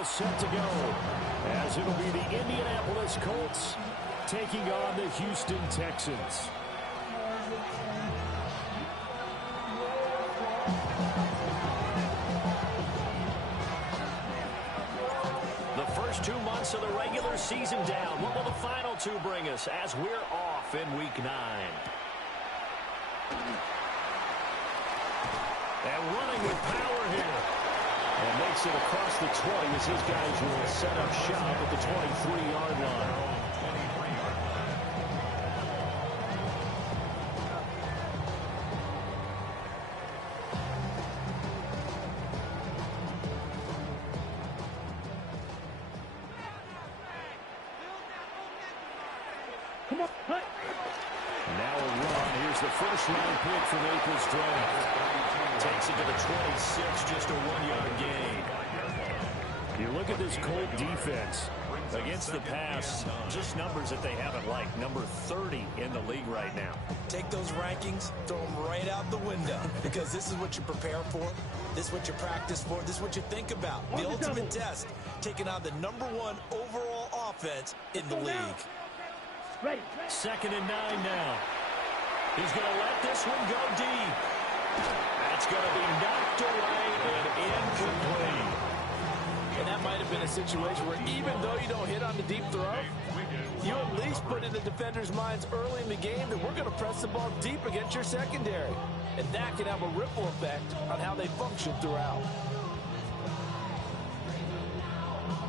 all set to go, as it'll be the Indianapolis Colts taking on the Houston Texans. The first 2 months of the regular season down. What will the final 2 bring us as we're off in Week 9? And running with power here. And makes it across the 20 as his guys will set up shop at the 23-yard line. Now a run. Here's the first-round pick from April's draft. Takes it to the 26, just a 1-yard gain. You look at this Colt defense against the pass, just numbers that they haven't liked. Number 30 in the league right now. Take those rankings, throw them right out the window, because this is what you prepare for. This is what you practice for. This is what you think about. The ultimate test, taking on the #1 overall offense in the league. Second and 9 now. He's going to let this one go deep. That's going to be knocked away and incomplete. And that might have been a situation where even though you don't hit on the deep throw, you at least put in the defenders' minds early in the game that we're going to press the ball deep against your secondary. And that can have a ripple effect on how they function throughout.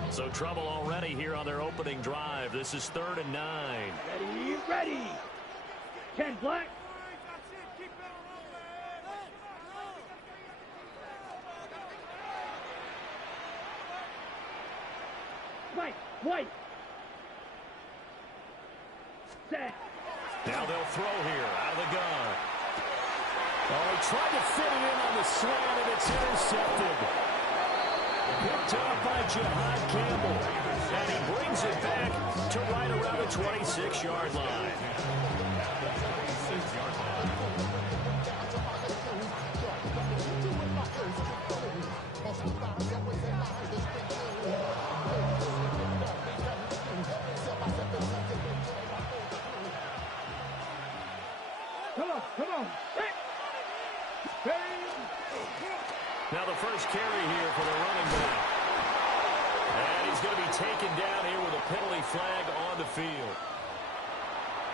So trouble already here on their opening drive. This is 3rd and 9. Ready. Ken Black. White. Set. Now they'll throw here out of the gun. Oh, he tried to fit it in on the slant, and it's intercepted. Picked up by Jihad Campbell. And he brings it back to right around the 26-yard line. Come on. Now the first carry here for the running back. And he's going to be taken down here with a penalty flag on the field.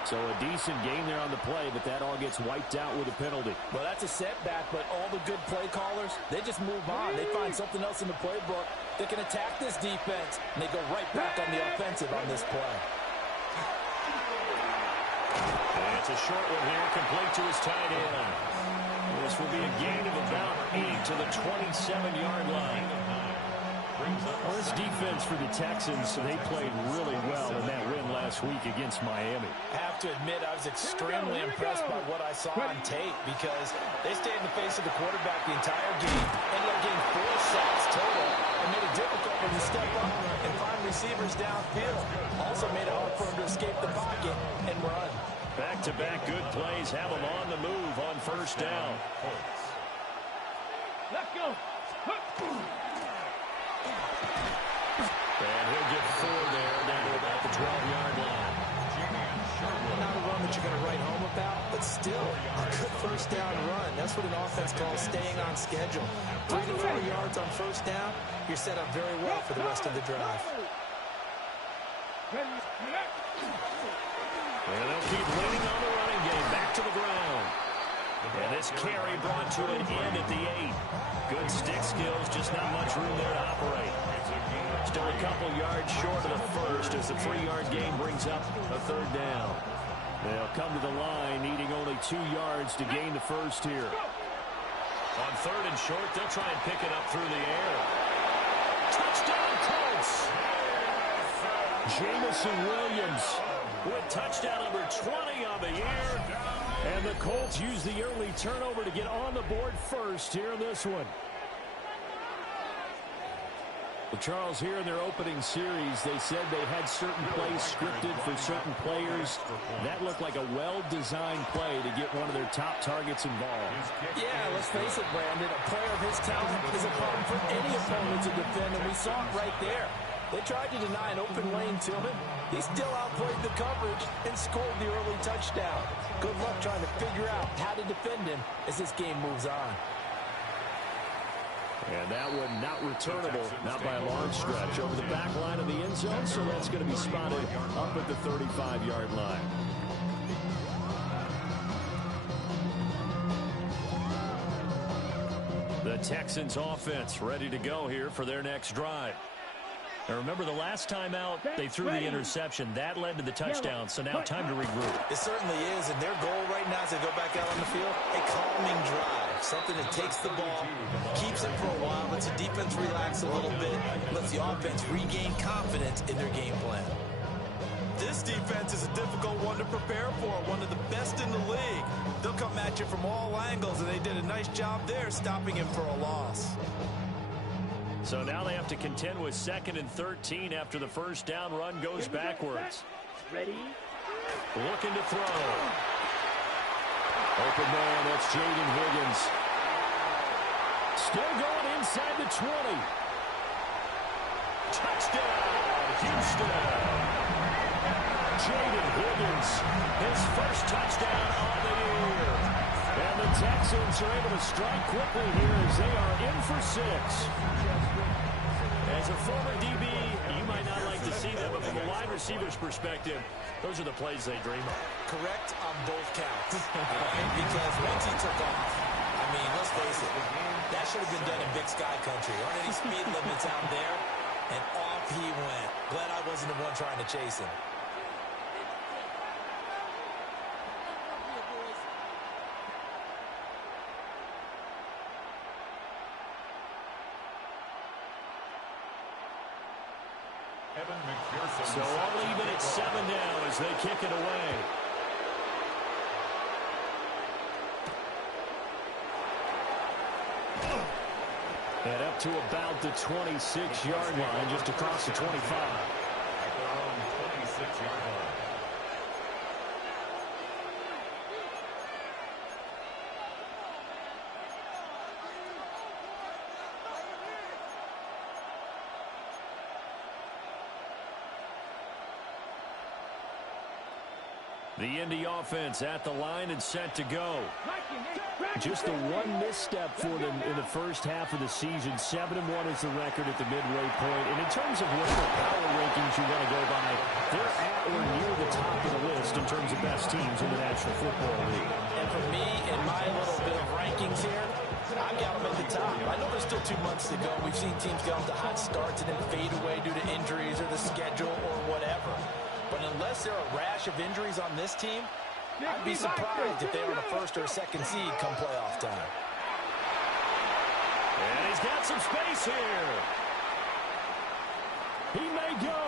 So a decent game there on the play, but that all gets wiped out with a penalty. Well, that's a setback, but all the good play callers, they just move on. They find something else in the playbook that can attack this defense, and they go right back on the offensive on this play. And it's a short one here, complete to his tight end. This will be a gain of about 8 to the 27-yard line. Well, this defense for the Texans, they played really well in that win last week against Miami. I have to admit, I was extremely impressed by what I saw on tape because they stayed in the face of the quarterback the entire game, ended up getting 4 sacks total, and made it difficult for him to step up and find receivers downfield. Also made it hard for him to escape the pocket and run. Back-to-back good plays have them on the move on first down. Let's go. And he'll get 4 there down to about the 12-yard line. Not a run that you're going to write home about, but still a good first down run. That's what an offense calls staying on schedule. 3 to 4 yards on first down, you're set up very well for the rest of the drive. And they'll keep leaning on the running game. Back to the ground. And this carry brought to an end at the 8. Good stick skills, just not much room there to operate. Still a couple yards short of the first as the 3-yard gain brings up a 3rd down. They'll come to the line needing only 2 yards to gain the first here. On 3rd and short, they'll try and pick it up through the air. Touchdown Colts! Jamison Williams with touchdown number 20 on the year. And the Colts use the early turnover to get on the board first here in this one. Well, Charles, here in their opening series, they said they had certain plays scripted for certain players. That looked like a well-designed play to get one of their top targets involved. Yeah, let's face it, Brandon. A player of his talent is a problem for any opponent to defend, and we saw it right there. They tried to deny an open lane to him. He still outplayed the coverage and scored the early touchdown. Good luck trying to figure out how to defend him as this game moves on. And that one not returnable, not by a long stretch, over the back line of the end zone, so that's going to be spotted up at the 35-yard line. The Texans offense ready to go here for their next drive. Now remember, the last time out, they threw the interception. That led to the touchdown, so now time to regroup. It certainly is, and their goal right now as they go back out on the field, a calming drive. Something that takes the ball, keeps it for a while, lets the defense relax a little bit, lets the offense regain confidence in their game plan. This defense is a difficult one to prepare for, one of the best in the league. They'll come at you from all angles, and they did a nice job there stopping him for a loss. So now they have to contend with 2nd and 13 after the first down run goes backwards. Ready? Looking to throw. Open man, that's Jaden Higgins. Still going inside the 20. Touchdown, Houston. Jaden Higgins, his first touchdown on the year. And the Texans are able to strike quickly here as they are in for 6. As a former DB, you might not like to see them, but from a wide receiver's perspective, those are the plays they dream of. Correct on both counts. Because once he took off, I mean, let's face it, that should have been done in Big Sky country. There aren't any speed limits out there, and off he went. Glad I wasn't the one trying to chase him. So all even at 7 now as they kick it away. And up to about the 26-yard line, just across the 25. 26-yard line. The Indy offense at the line and set to go. Just the one misstep for them in the first half of the season. 7-1 is the record at the midway point. And in terms of whatever power rankings you want to go by, they're at or near the top of the list in terms of best teams in the National Football League. And for me, in my little bit of rankings here, I've got them at the top. I know there's still 2 months to go. We've seen teams get off to hot starts and then fade away due to injuries or the schedule or whatever. But unless there are a rash of injuries on this team, I'd be surprised if they are on a 1st or a 2nd seed come playoff time. And he's got some space here. He may go.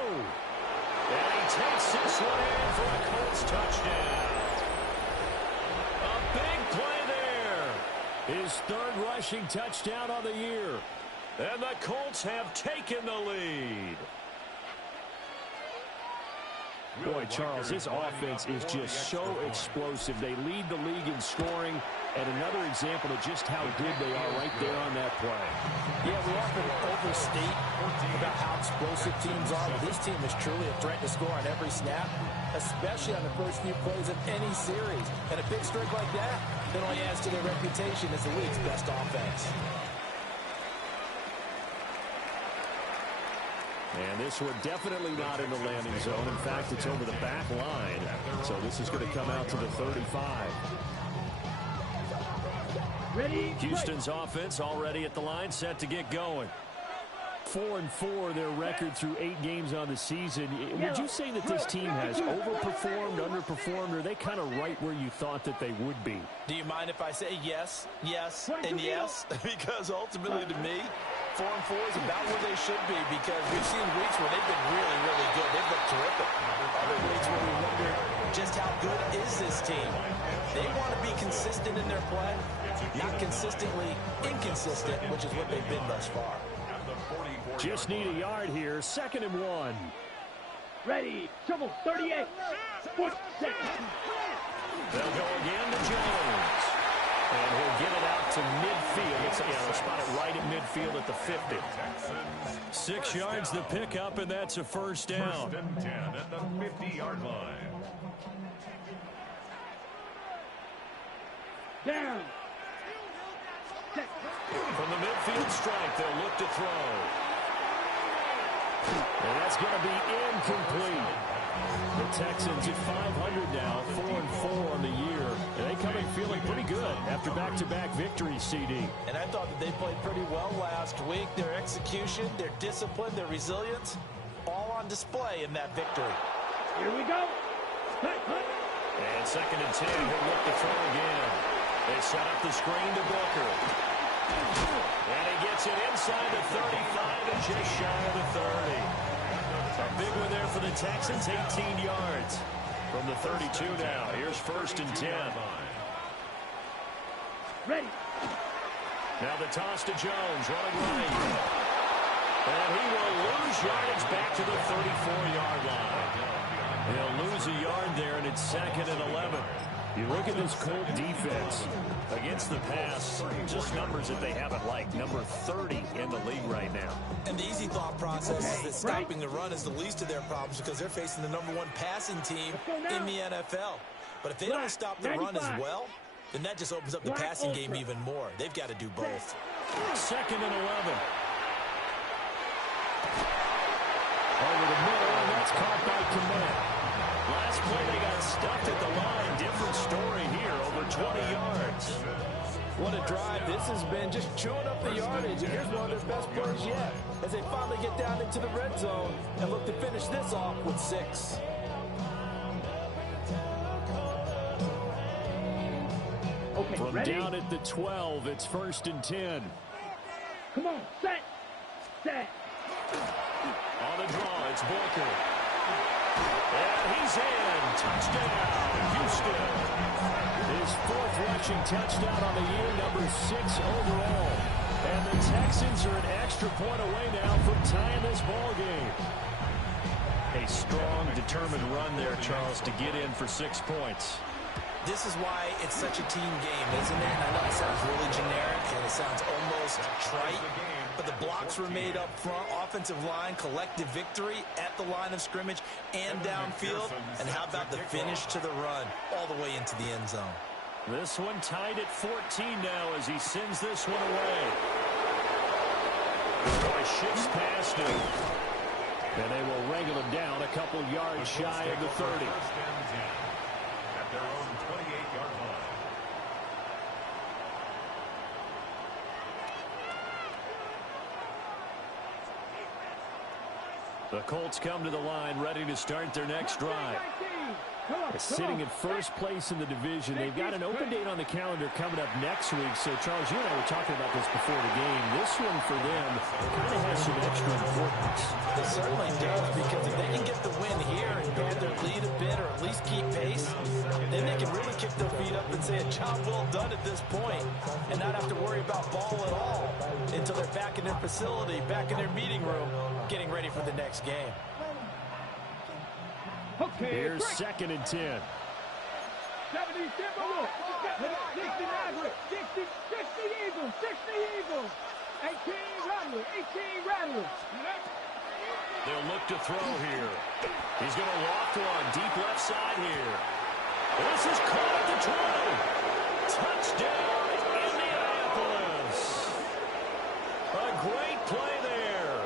And he takes this one in for a Colts touchdown. A big play there. His 3rd rushing touchdown on the year. And the Colts have taken the lead. Boy, Charles, this offense is just so explosive. They lead the league in scoring, and another example of just how good they are right there on that play. Yeah, we often overstate about how explosive teams are, but this team is truly a threat to score on every snap, especially on the first few plays of any series. And a big streak like that only adds to their reputation as the league's best offense. And this one definitely not in the landing zone. In fact, it's over the back line. So this is going to come out to the 35. Ready? Houston's offense already at the line, set to get going. 4-4, their record through 8 games on the season. Would you say that this team has overperformed, underperformed, or are they kind of right where you thought that they would be? Do you mind if I say yes, yes, and yes? Because ultimately to me, 4-4 is about where they should be, because we've seen weeks where they've been really, really good. They've looked terrific. Other weeks where we wonder just how good is this team. They want to be consistent in their play, not consistently inconsistent, which is what they've been thus far. Just need a yard here. 2nd and 1. Ready. Shovel. 38. Foot set. They'll go again to Jones. And he'll get it out to midfield. They'll spot it right at midfield at the 50. 6 yards the pickup, and that's a first down. 1st and 10 at the 50-yard line. Down. Set. From the midfield strike, they'll look to throw. And that's going to be incomplete. The Texans at 500 now, 4-4 on the year. And they come in feeling pretty good after back-to-back victories, CD. And I thought that they played pretty well last week. Their execution, their discipline, their resilience, all on display in that victory. Here we go. Hut, hut. And 2nd and 10, he'll look to throw again. They set up the screen to Booker. And he gets it inside the 35 and just shy of the 30. A big one there for the Texans, 18 yards. From the 32 now, here's 1st and 10. Ready. Now the toss to Jones, running right. And he will lose yardage back to the 34-yard line. He'll lose a yard there, and it's 2nd and 11. You look at this Colt defense against the pass, just numbers that they haven't liked. Number 30 in the league right now. And the easy thought process is that stopping the run is the least of their problems because they're facing the #1 passing team in the NFL. But if they don't stop the run as well, then that just opens up the passing game even more. They've got to do both. 2nd and 11. Over the middle, and that's caught by Komet. Last play, they got stuffed at the line. Different story here, over 20 yards. What a drive. This has been just chewing up the yardage. And here's one of their best plays yet as they finally get down into the red zone and look to finish this off with 6. Okay, From ready. down at the 12, it's 1st and 10. Come on. Set. Set. On the draw, it's Booker. And he's in. Touchdown, Houston. His 4th rushing touchdown on the year, number 6 overall. And the Texans are an extra point away now from tying this ball game. A strong, determined run there, Charles, to get in for 6 points. This is why it's such a team game, isn't it? And I know it sounds really generic and it sounds almost trite, but the blocks were made up front, offensive line, collective victory at the line of scrimmage and downfield. And how about the finish to the run all the way into the end zone? This one tied at 14 now as he sends this one away. Boy, shifts past him. And they will wrangle him down a couple yards shy of the 30. At their own 28-yard line. The Colts come to the line ready to start their next drive. Sitting in first place in the division. They've got an open date on the calendar coming up next week. So, Charles, you and I were talking about this before the game. This one for them kind of has some extra importance. It certainly does, because if they can get the win here and pad their lead a bit or at least keep pace, then they can really kick their feet up and say a job well done at this point and not have to worry about ball at all until they're back in their facility, back in their meeting room, getting ready for the next game. Okay, Here's break. 2nd and 10. 70 Timberwolves. 60 Mavericks. 60 Eagles. 60 Eagles. 18 Rattlers. 18 Rattlers. They'll look to throw here. He's going to loft one deep left side here. This is caught at the 20. Touchdown, Indianapolis. A great play there.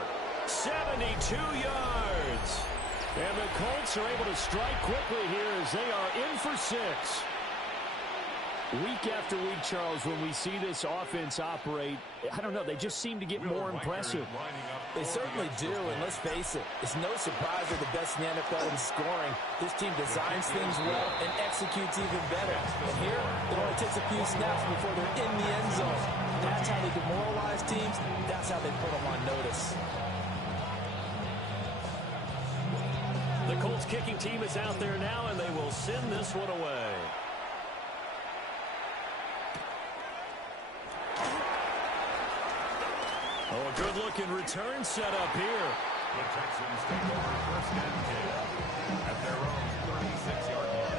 72 yards. And the Colts are able to strike quickly here as they are in for 6. Week after week, Charles, when we see this offense operate, I don't know, they just seem to get more impressive. They certainly do, and let's face it, it's no surprise they're the best in the NFL in scoring. This team designs things well and executes even better. And here, it only takes a few snaps before they're in the end zone. That's how they demoralize teams. That's how they put them on notice. The Colts kicking team is out there now, and they will send this one away. Oh, a good look good-looking return set up here. The Texans take over first and 10 at their own 36-yard line.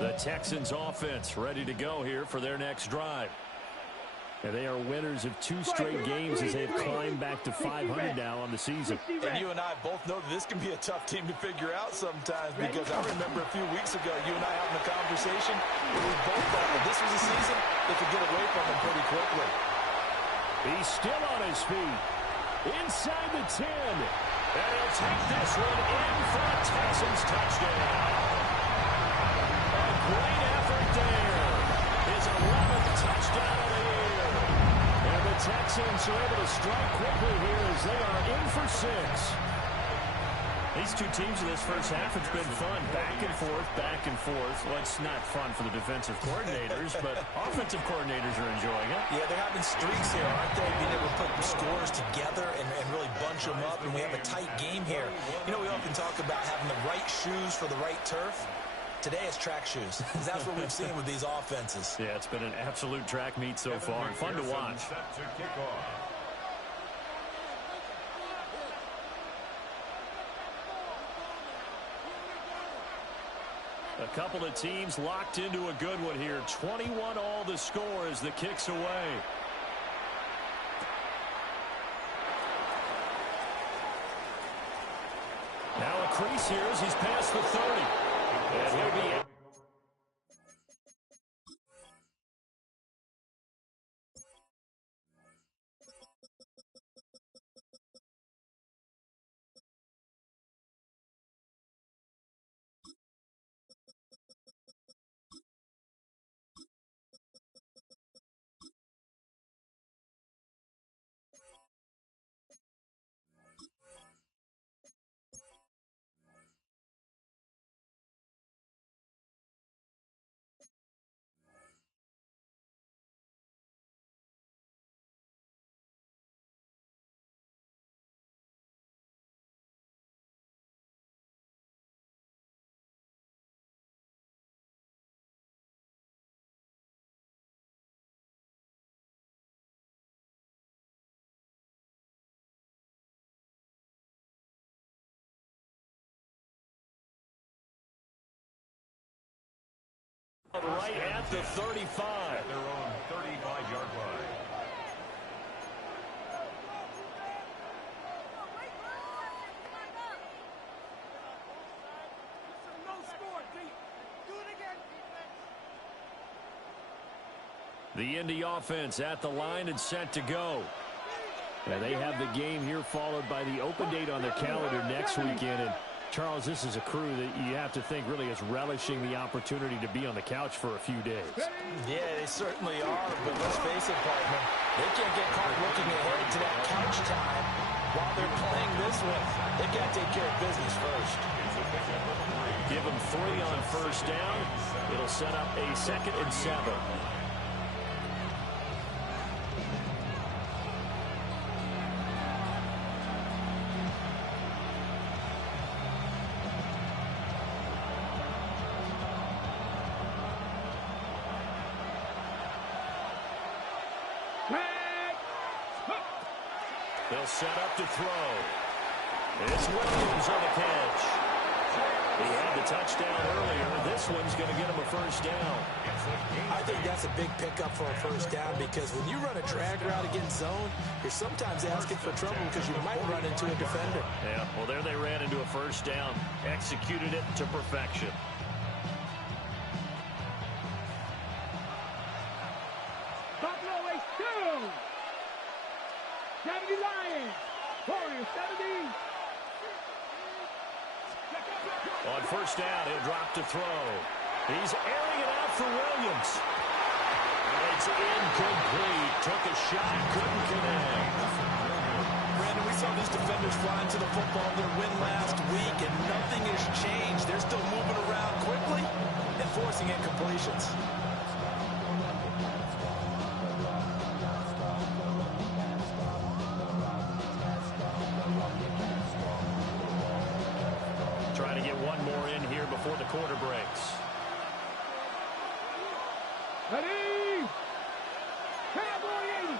The Texans offense ready to go here for their next drive. And they are winners of 2 straight games as they have climbed back to 500 now on the season. And you and I both know that this can be a tough team to figure out sometimes, because I remember a few weeks ago you and I having a conversation where we both thought that this was a season that could get away from them pretty quickly. He's still on his feet. Inside the 10. And he'll take this one in for a Texans touchdown. A great effort there. His 11th touchdown of the year. And the Texans are able to strike quickly here as they are in for 6. These two teams in this first half, it's been fun. Back and forth, back and forth. Well, it's not fun for the defensive coordinators, but offensive coordinators are enjoying it. Yeah, they're having streaks here, aren't they? Being able to put scores together and really bunch them up, and we have a tight game here. You know, we often talk about having the right shoes for the right turf. Today it's track shoes, because that's what we've seen with these offenses. Yeah, it's been an absolute track meet so far, and fun to watch. Set to kick off. A couple of teams locked into a good one here. 21 all the score as the kick's away. Now a crease here as he's past the 30. And he'll be out. Right at the 35. At their own 35-yard line. The Indy offense at the line and set to go. And they have the game here followed by the open date on their calendar next weekend. And Charles, this is a crew that you have to think really is relishing the opportunity to be on the couch for a few days. Yeah, they certainly are, but let's face it, partner, they can't get caught looking ahead to that couch time while they're playing this one. They've got to take care of business first. Give them 3 on first down. It'll set up a 2nd and 7. They'll set up to throw. It's Williams on the catch. He had the touchdown earlier. This one's going to get him a first down. I think that's a big pickup for a first down, because when you run a drag route against zone, you're sometimes asking for trouble because you might run into a defender. Yeah, well, there they ran into a first down. Executed it to perfection. Buffalo is 2. 70 Lions. Warriors 70. On first down, he'll drop to throw. He's airing it out for Williams. And it's incomplete. Took a shot, couldn't connect. Brandon, we saw these defenders flying to the football in their win last week, and nothing has changed. They're still moving around quickly and forcing incompletions. Trying to get one more in here before the quarter breaks. Ready? Cowboy 80.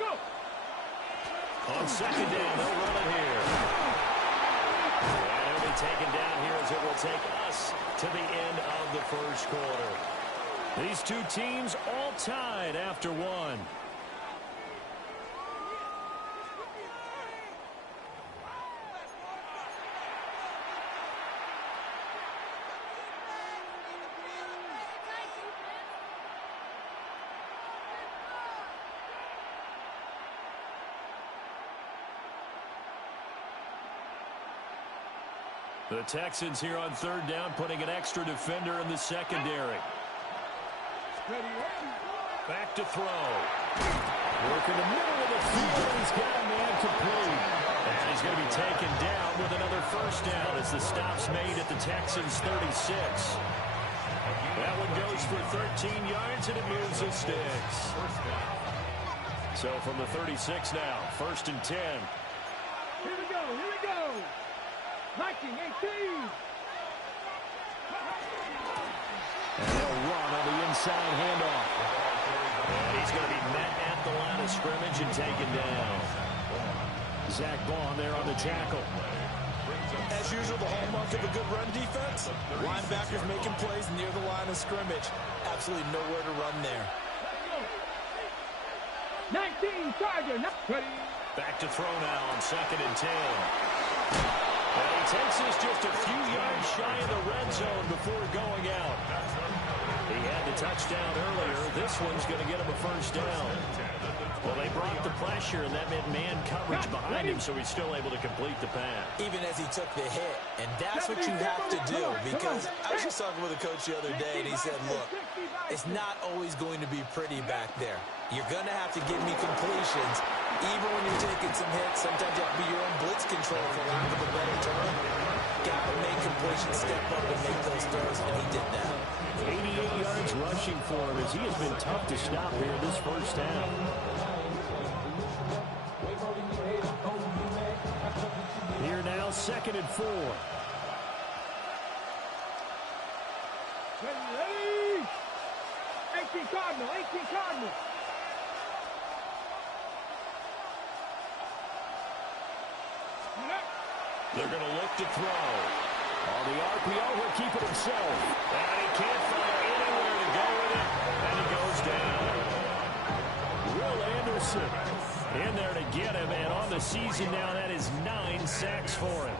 Go. On second down, they'll run it here. And it'll be taken down here as it will take us to the end of the first quarter. These two teams all tied after one. The Texans here on third down, putting an extra defender in the secondary. Back to throw. Work in the middle of the field. He's got a man complete. And he's going to be taken down with another first down as the stop's made at the Texans' 36. That one goes for 13 yards, and it moves the sticks. So from the 36 now, 1st and 10. Here we go, here we go. Viking 18. And they'll run on the inside handoff. And he's going to be met at the line of scrimmage and taken down. Zach Bond there on the tackle. As usual, the hallmark of a good run defense, linebackers making plays near the line of scrimmage. Absolutely nowhere to run there. 19, Charger. Ready. Back to throw now on 2nd and 10. And he takes this just a few yards shy of the red zone before going out. He had the touchdown earlier. This one's going to get him a first down. Well, they brought the pressure, and that meant man coverage behind him, so he's still able to complete the pass. Even as he took the hit. And that's what you have to do, because I was just talking with a coach the other day, and he said, look, it's not always going to be pretty back there. You're going to have to give me completions. Even when you're taking some hits, sometimes you have to be your own blitz control, for lack of a better term. Got to make completions, step up and make those throws, and he did that. 88 yards rushing for him as he has been tough to stop here this first half. Here now, 2nd and 4. Ready. 18 Cardinal, 18 Cardinal. They're going to look to throw. On the RPO, he'll keep it himself. And he can't find anywhere to go with it. And he goes down. Will Anderson in there to get him. And on the season now, that is 9 sacks for him.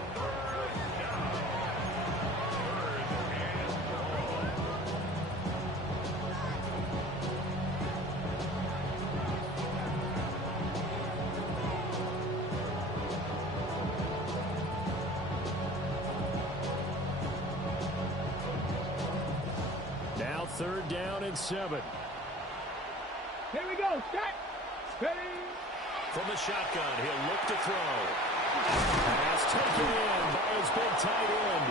Now 3rd down and 7. Here we go. Set. Ready. From the shotgun, he'll look to throw. Pass taken in by his big tight end.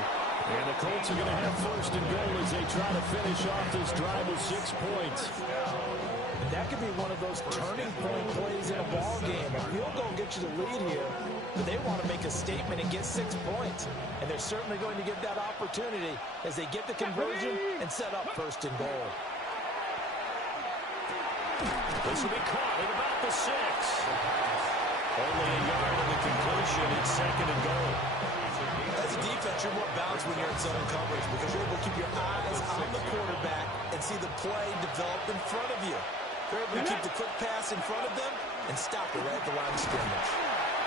And the Colts are going to have 1st and goal as they try to finish off this drive with 6 points. And that could be one of those turning point plays in a ball game. A field goal gets you the lead here, but they want to make a statement and get 6 points. And they're certainly going to get that opportunity as they get the conversion and set up 1st and goal. This will be caught at about the 6. Only a yard in the conclusion. It's 2nd and goal. As a defense, you're more balanced when you're in zone coverage because you're able to keep your eyes on the quarterback and see the play develop in front of you. You're able to keep the quick pass in front of them and stop it right at the line of scrimmage.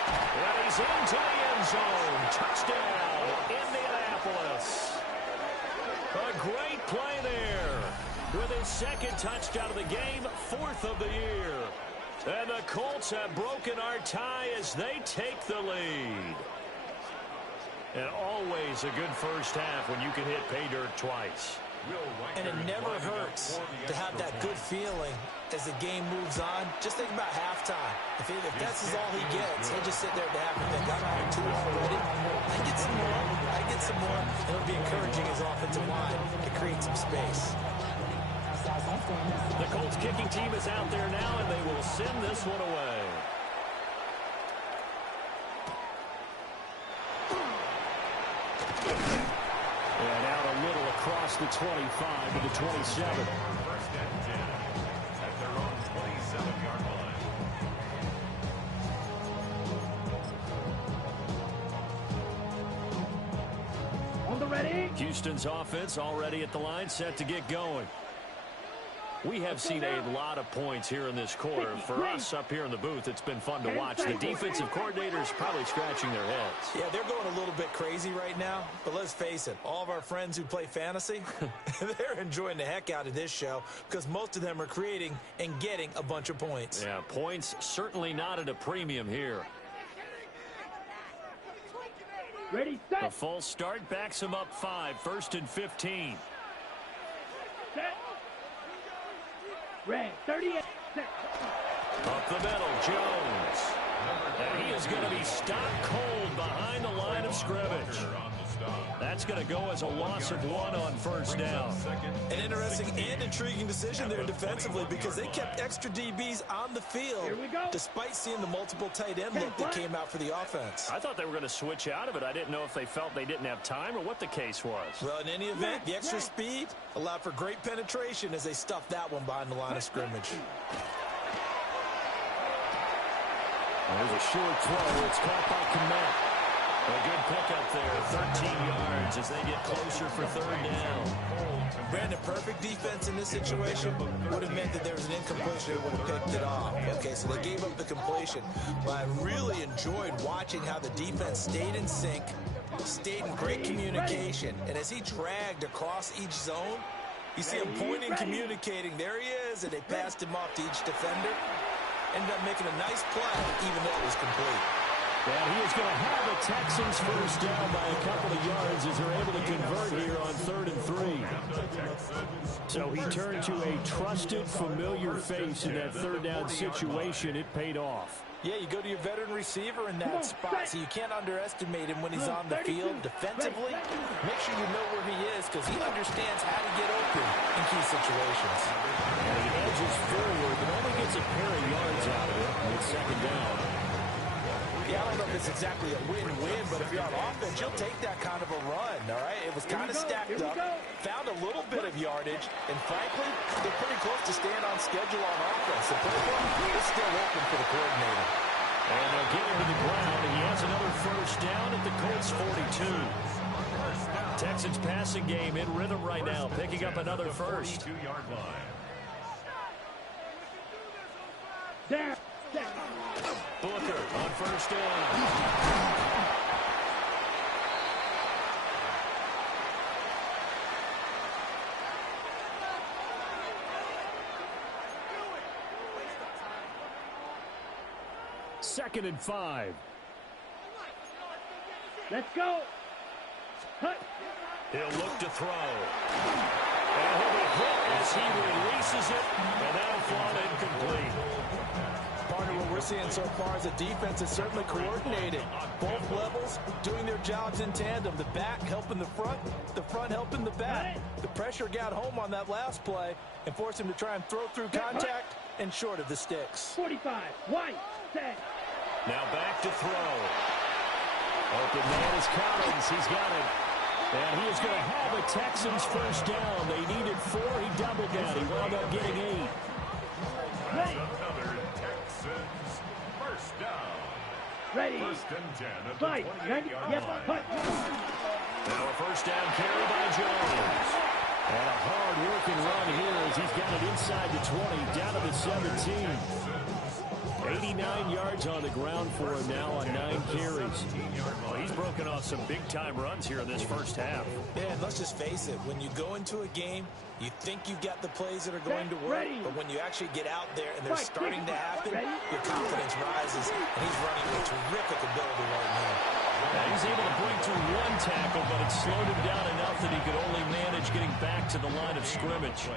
And he's into the end zone. Touchdown, Indianapolis. A great play there. With his 2nd touchdown of the game, 4th of the year. And the Colts have broken our tie as they take the lead. And always a good first half when you can hit pay dirt twice. And it never hurts to have that good feeling as the game moves on. Just think about halftime. If that's all he gets, he'll just sit there at the half and think, I'm having 2 already. I get some more. I get some more. And it'll be encouraging his offensive line to create some space. The Colts kicking team is out there now, and they will send this one away. And out a little across the 25 to the 27. First and 10 at their own 27-yard line. Ready? Houston's offense already at the line, set to get going. We have seen a lot of points here in this quarter. For us up here in the booth, it's been fun to watch. The defensive coordinators probably scratching their heads. Yeah, they're going a little bit crazy right now, but let's face it, all of our friends who play fantasy, they're enjoying the heck out of this show because most of them are creating and getting a bunch of points. Yeah, points certainly not at a premium here. Ready, set. The full start backs him up 5, 1st and 15. Set. Red, 38. Set. Up the middle, Jones. And he is going to be stopped cold behind the line of scrimmage. That's going to go as a loss of 1 on first down. An interesting and intriguing decision there defensively because they kept extra DBs on the field despite seeing the multiple tight end look that came out for the offense. I thought they were going to switch out of it. I didn't know if they felt they didn't have time or what the case was. Well, in any event, the extra speed allowed for great penetration as they stuffed that one behind the line of scrimmage. There's a short throw. It's caught by Komet. A good pickup there, 13 yards as they get closer for 3rd down. Brandon, perfect defense in this situation would have meant that there was an incompletion. They would have picked it off. Okay, so they gave up the completion. But I really enjoyed watching how the defense stayed in sync, stayed in great communication. And as he dragged across each zone, you see him pointing, communicating. There he is, and they passed him off to each defender. Ended up making a nice play, even though it was complete. And he is going to have the Texans first down by a couple of yards as they're able to convert here on 3rd and 3. So he turned to a trusted, familiar face in that 3rd down situation. It paid off. Yeah, you go to your veteran receiver in that spot, so you can't underestimate him when he's on the field defensively. Make sure you know where he is because he understands how to get open in key situations. And he edges forward, but only gets a pair of yards out of it. And it's 2nd down. Yeah, I don't know if it's exactly a win-win, but if you're on offense, you'll take that kind of a run, all right? It was kind of stacked up, found a little bit of yardage, and frankly, they're pretty close to staying on schedule on offense. The playbook is still open for the coordinator. And they'll get him to the ground, and he has another first down at the Colts 42. Texans passing game in rhythm right now, picking up another first. 42-yard line. There. Booker on first down. Second and 5. Let's go. Hut. He'll look to throw. And he'll be hit as he releases it, and that'll fall incomplete. Partner, what we're seeing so far is the defense is certainly coordinated. Both levels doing their jobs in tandem. The back helping the front helping the back. The pressure got home on that last play and forced him to try and throw through contact and short of the sticks. 45. White. Set. Now back to throw. Open man is Collins. He's got it. And he is going to have a Texans first down. They needed 4. He doubled that. He wound up getting 8. That's another Texans first down. Ready. 1st and 10 at the Fight. 28-yard Yes. line. Hut. Now a first down carry by Jones. And a hard-working run here as he's got it inside the 20, down to the 17. 89 yards on the ground for him now on 9 carries. Well, he's broken off some big-time runs here in this first half. Yeah, and let's just face it. When you go into a game, you think you've got the plays that are going to work, but when you actually get out there and they're starting to happen, your confidence rises, and he's running with terrific ability right now. He's able to break through 1 tackle, but it slowed him down enough that he could only manage getting back to the line of scrimmage.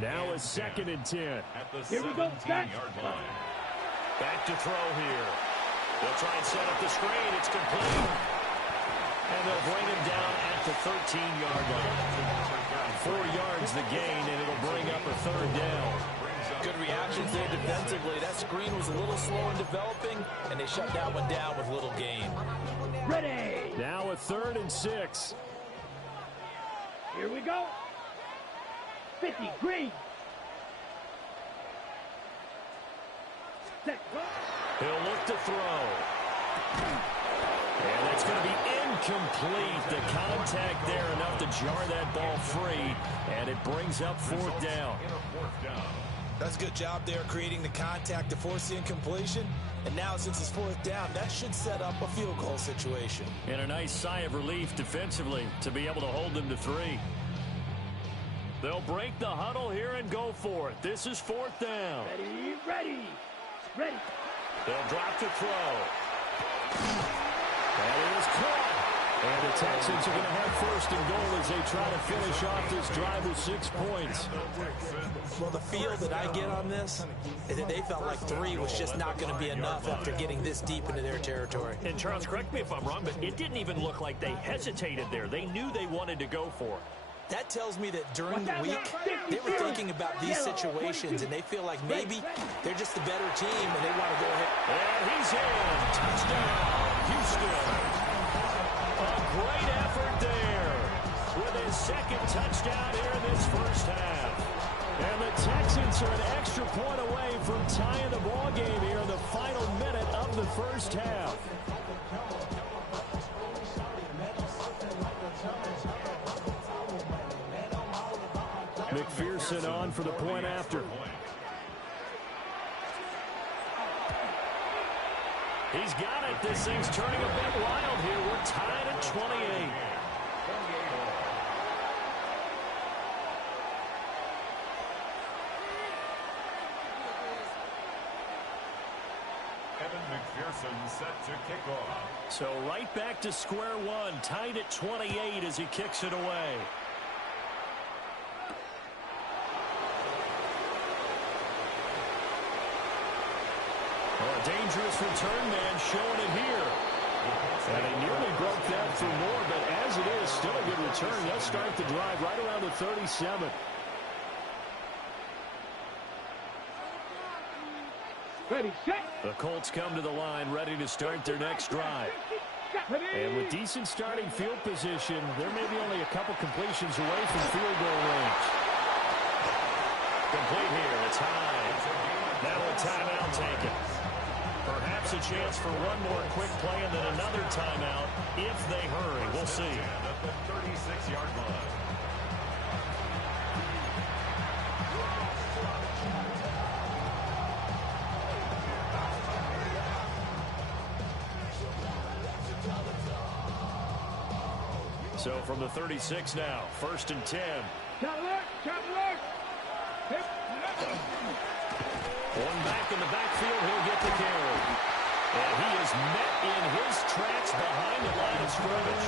Now a 2nd and 10. At the Here we go. 17-yard line. Back to throw here. They'll try and set up the screen. It's complete. And they'll bring him down at the 13-yard line. 4 yards the gain, and it'll bring up a 3rd down. Good reactions there defensively. That screen was a little slow in developing, and they shut that one down with little gain. Ready. Now a 3rd and 6. Here we go. 50, green. Set. He'll look to throw. And it's going to be incomplete. The contact there enough to jar that ball free, and it brings up fourth down. That's a good job there creating the contact to force the incompletion. And now since it's fourth down, that should set up a field goal situation. And a nice sigh of relief defensively to be able to hold them to 3. They'll break the huddle here and go for it. This is fourth down. Ready, ready, ready. They'll drop the throw. That is caught. And the Texans are going to have first and goal as they try to finish off this drive with 6 points. Well, the feel that I get on this is that they felt like 3 was just not going to be enough after getting this deep into their territory. And Charles, correct me if I'm wrong, but it didn't even look like they hesitated there. They knew they wanted to go for it. That tells me that during the week, they were thinking about these situations, and they feel like maybe they're just the better team, and they want to go ahead. And he's in. Touchdown, Houston. A great effort there with his second touchdown here in this first half. And the Texans are an extra point away from tying the ball game here in the final minute of the first half. McPherson on for the point after. He's got it. This thing's turning a bit wild here. We're tied at 28. Evan McPherson set to kick off. So right back to square one. Tied at 28 as he kicks it away. A dangerous return man showing it here. And they nearly broke that for more, but as it is, still a good return. They'll start the drive right around the 37. Ready, set. The Colts come to the line ready to start their next drive. And with decent starting field position, there may be only a couple completions away from field goal range. Complete here. It's high. Now a timeout taken. Perhaps a chance for one more quick play and then another timeout if they hurry. We'll see. At the 36-yard line. So from the 36 now, 1st and 10. One back in the backfield, he'll get the carry. And he is met in his tracks behind the line of scrimmage.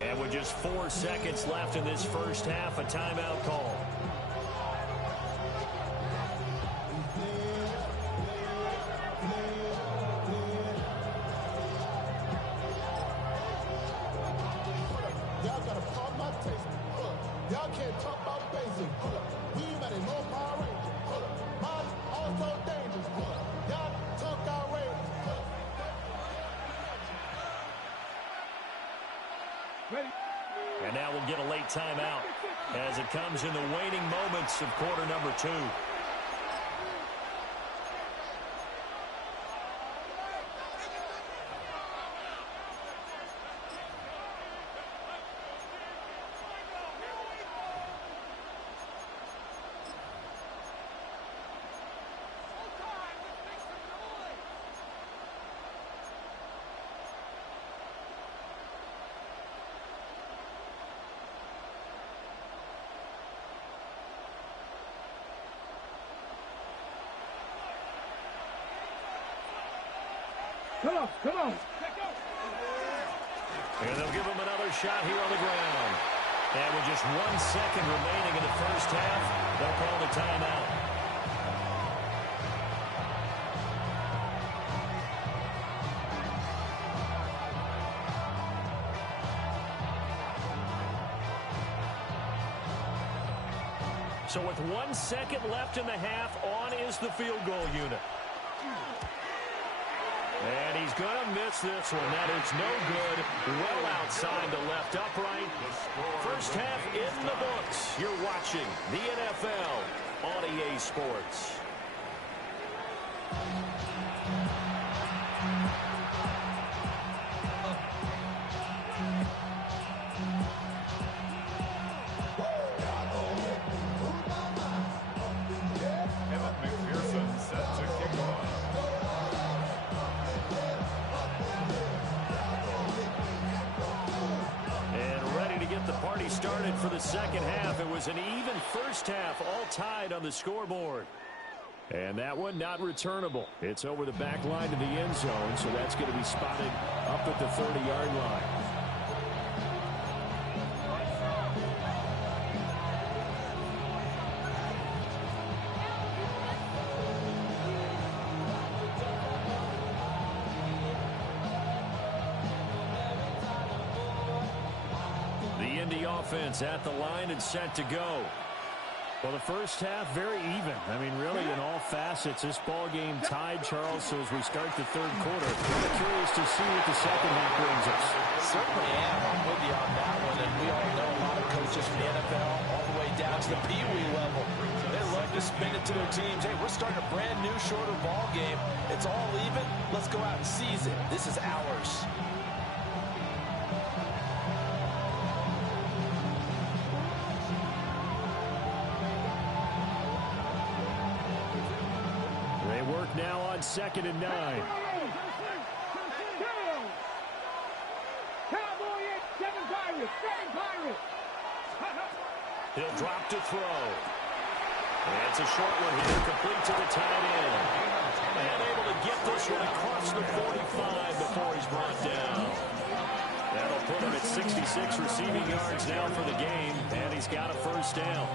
And with just 4 seconds left in this first half, a timeout call. Y'all gotta pump my taste. Y'all can't talk about basic. We better know Power Rangers. Mine also dangerous. Y'all talk outrageous. And now we'll get a late timeout as it comes in the waning moments of quarter number 2. Come on, come on. And they'll give him another shot here on the ground. And with just 1 second remaining in the first half, they'll call the timeout. So with 1 second left in the half, on is the field goal unit. And he's going to miss this one. That is no good. Well outside the left upright. First half in the books. You're watching the NFL on EA Sports. Started for the second half. It was an even first half, all tied on the scoreboard. And that one not returnable. It's over the back line to the end zone, so that's going to be spotted up at the 30-yard line. Offense at the line and set to go. Well, the first half very even. I mean, really in all facets, this ball game tied, Charles. So as we start the third quarter, curious to see what the second half brings us. Certainly am. I'm with you on that one. And we all know a lot of coaches from the NFL all the way down to the Pee Wee level. They love to spin it to their teams. Hey, we're starting a brand new, shorter ball game. It's all even. Let's go out and seize it. This is ours. Now on 2nd and 9. Cowboy 7 Pirates, 7 Pirates. He'll drop to throw. And it's a short one here, complete to the tight end. And able to get this one across the 45 before he's brought down. That'll put him at 66 receiving yards now for the game, and he's got a first down.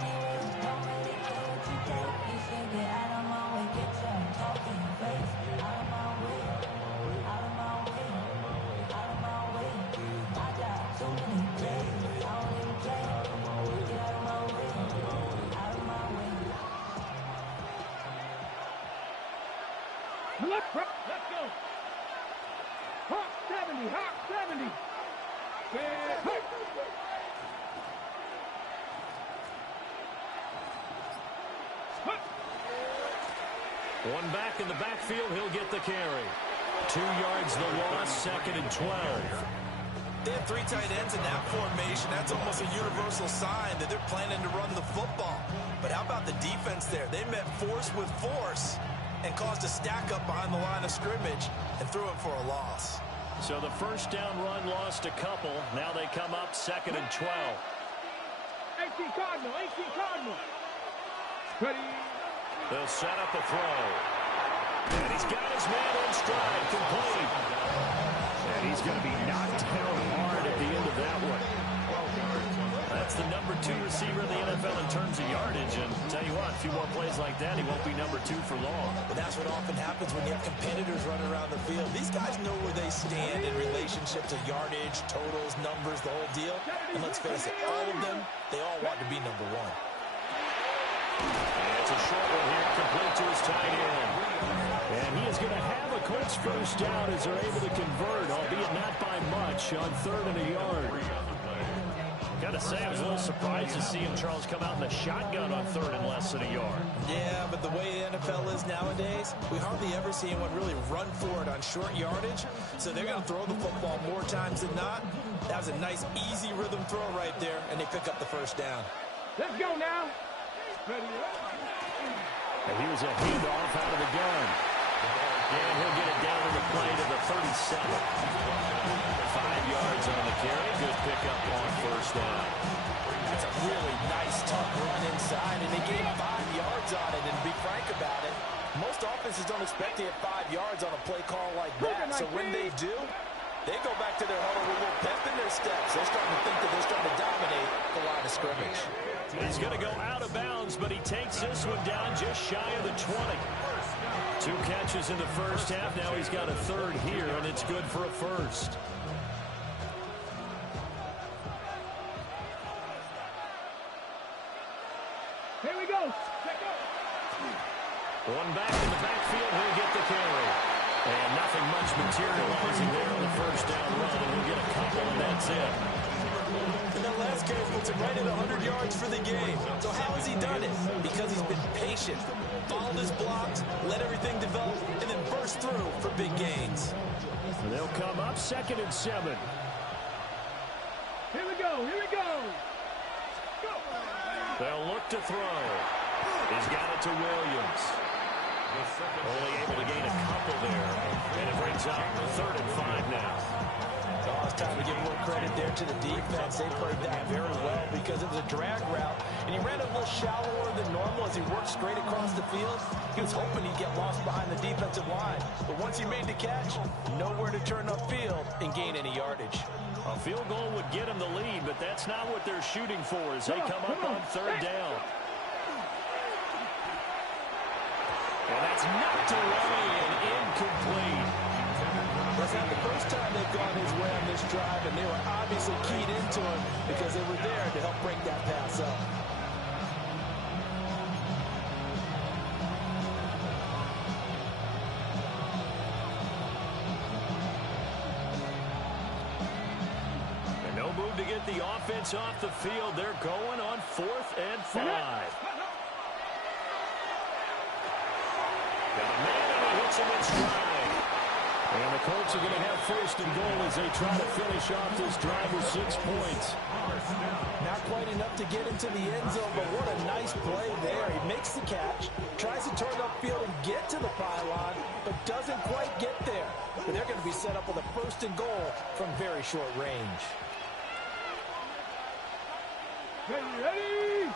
Let's go. Hawk 70, Hawk 70. One back in the backfield, he'll get the carry. 2 yards the loss, 2nd and 12. They have 3 tight ends in that formation. That's almost a universal sign that they're planning to run the football. But how about the defense there? They met force with force and caused a stack up behind the line of scrimmage and threw it for a loss. So the first down run lost a couple. Now they come up 2nd and 12. 18 Cardinal, 18 Cardinal. Ready. They'll set up a throw. And he's got his man in stride, complete. And he's going to be knocked down hard at the end of that one. That's the number 2 receiver in the NFL in terms of yardage. And tell you what, a few more plays like that, he won't be number 2 for long. But that's what often happens when you have competitors running around the field. These guys know where they stand in relationship to yardage, totals, numbers, the whole deal. And let's face it, all of them, they all want to be number 1. And it's a short one here, complete to his tight end. And he is going to have a Colts first down as they're able to convert, albeit not by much, on 3rd and a yard. Got to say, I was a little surprised to see him, Charles, come out in the shotgun on 3rd and less than a yard. Yeah, but the way the NFL is nowadays, we hardly ever see anyone really run for it on short yardage. So they're going to throw the football more times than not. That was a nice, easy rhythm throw right there, and they pick up the first down. Let's go now. Ready. And he was a handoff out of the gun. And he'll get it down to the play to the 37. 5 yards on the carry. Good pickup on first down. That's a really nice, tough run inside, and they gave 5 yards on it. And to be frank about it, most offenses don't expect to hit 5 yards on a play call like that. So when they do, they go back to their huddle with a little pep in their steps. They're starting to think that they're starting to dominate the line of scrimmage. He's going to go out of bounds, but he takes this one down just shy of the 20. 2 catches in the first half. Now he's got a 3rd here, and it's good for a first. Here we go. go. Let go. One back in the backfield, he'll get the carry. And nothing much materializing there on the first down run, and he'll get a couple, and that's it. And that last carry puts him right at 100 yards for the game. So how has he done it? Because he's been patient, followed his blocks, let everything develop, and then burst through for big gains. And they'll come up 2nd and 7. Here we go. Here we go. Go. They'll look to throw. He's got it to Williams. Only able to gain a couple there. And it brings up 3rd and 5 now. Oh, it's time to give more credit there to the defense. They played that very well because it was a drag route, and he ran a little shallower than normal as he worked straight across the field. He was hoping he'd get lost behind the defensive line, but once he made the catch, nowhere to turn upfield and gain any yardage. A field goal would get him the lead, but that's not what they're shooting for as they come up on 3rd down. And that's knocked away and incomplete. That's not the first time they've gone his way on this drive, and they were obviously keyed into him because they were there to help break that pass up. And no move to get the offense off the field. They're going on 4th and 5. Got a man, and he hits him in stride. And the Colts are going to have 1st and goal as they try to finish off this drive with 6 points. Not quite enough to get into the end zone, but what a nice play there. He makes the catch, tries to turn upfield and get to the pylon, but doesn't quite get there. But they're going to be set up with a 1st and goal from very short range. Ready?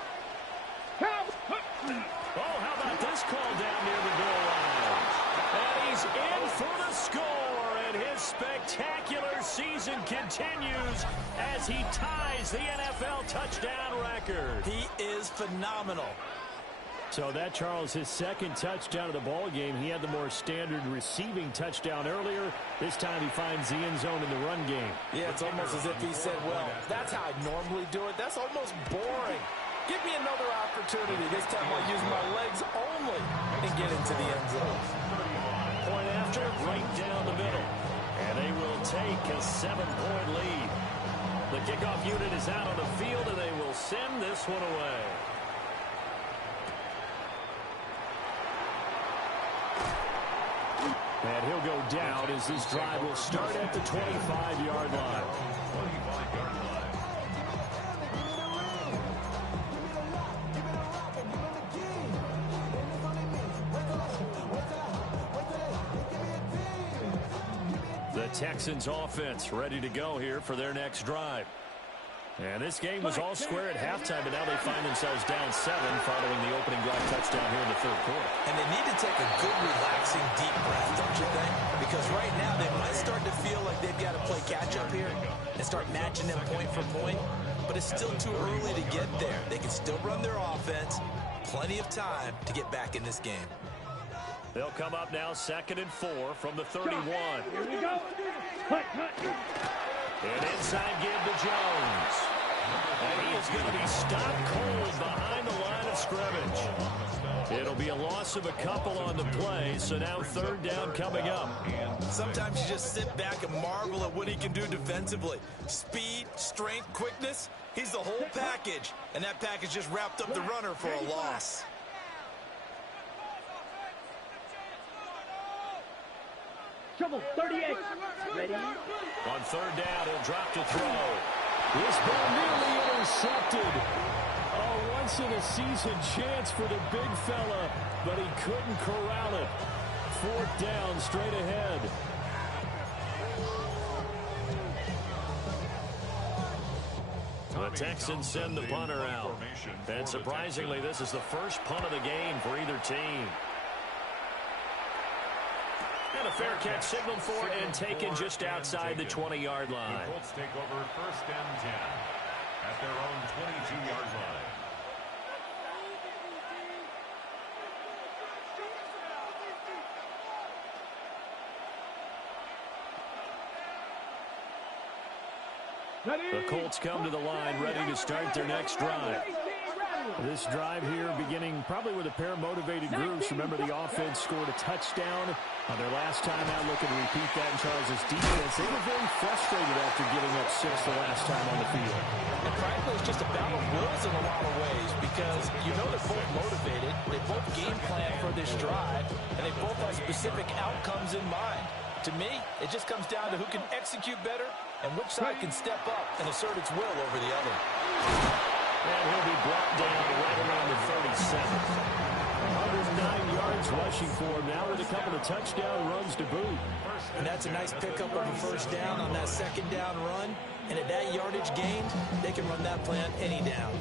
Oh, how about this call down near the goal line? And he's in for the score, and his spectacular season continues as he ties the NFL touchdown record. He is phenomenal. So that, Charles, his 2nd touchdown of the ball game. He had the more standard receiving touchdown earlier. This time he finds the end zone in the run game. Yeah, it's almost as if he said, well, that's how I normally do it. That's almost boring. Give me another opportunity. This time I'll use my legs only and get into the end zone. Point after, right down the middle. And they will take a 7-point lead. The kickoff unit is out on the field, and they will send this one away. And he'll go down as this drive will start at the 25-yard line. 25-yard line. The Texans offense ready to go here for their next drive. And this game was all square at halftime, but now they find themselves down 7 following the opening drive touchdown here in the 3rd quarter. And they need to take a good, relaxing, deep breath, don't you think? Because right now they might start to feel like they've got to play catch-up here and start matching them point for point. But it's still too early to get there. They can still run their offense. Plenty of time to get back in this game. They'll come up now 2nd and 4 from the 31. Here we go. And inside give to Jones. And he is going to be stopped cold behind the line of scrimmage. It'll be a loss of a couple on the play, so now 3rd down coming up. Sometimes you just sit back and marvel at what he can do defensively. Speed, strength, quickness, he's the whole package. And that package just wrapped up the runner for a loss. Trouble, 38. Ready? On 3rd down, he'll drop to throw. This ball nearly intercepted. A once-in-a-season chance for the big fella, but he couldn't corral it. 4th down, straight ahead. The Texans send the punter out. And surprisingly, this is the first punt of the game for either team. And a fair catch signaled for and taken just outside the 20-yard line. The Colts take over 1st and 10 at their own 22-yard line. The Colts come to the line ready to start their next drive. This drive here beginning probably with a pair of motivated groups. Remember, the offense scored a touchdown on their last time out. Looking to repeat that in Charles' defense. They were very frustrated after giving up 6 the last time on the field. And frankly, it's just a battle of wills in a lot of ways because you know they're both motivated. They both game plan for this drive, and they both have specific outcomes in mind. To me, it just comes down to who can execute better and which side can step up and assert its will over the other. And he'll be brought down right around the 37. 109 yards rushing for him now with a couple of touchdown runs to boot. And that's a nice pickup of a first down on that second down run. And at that yardage gained, they can run that play on any down.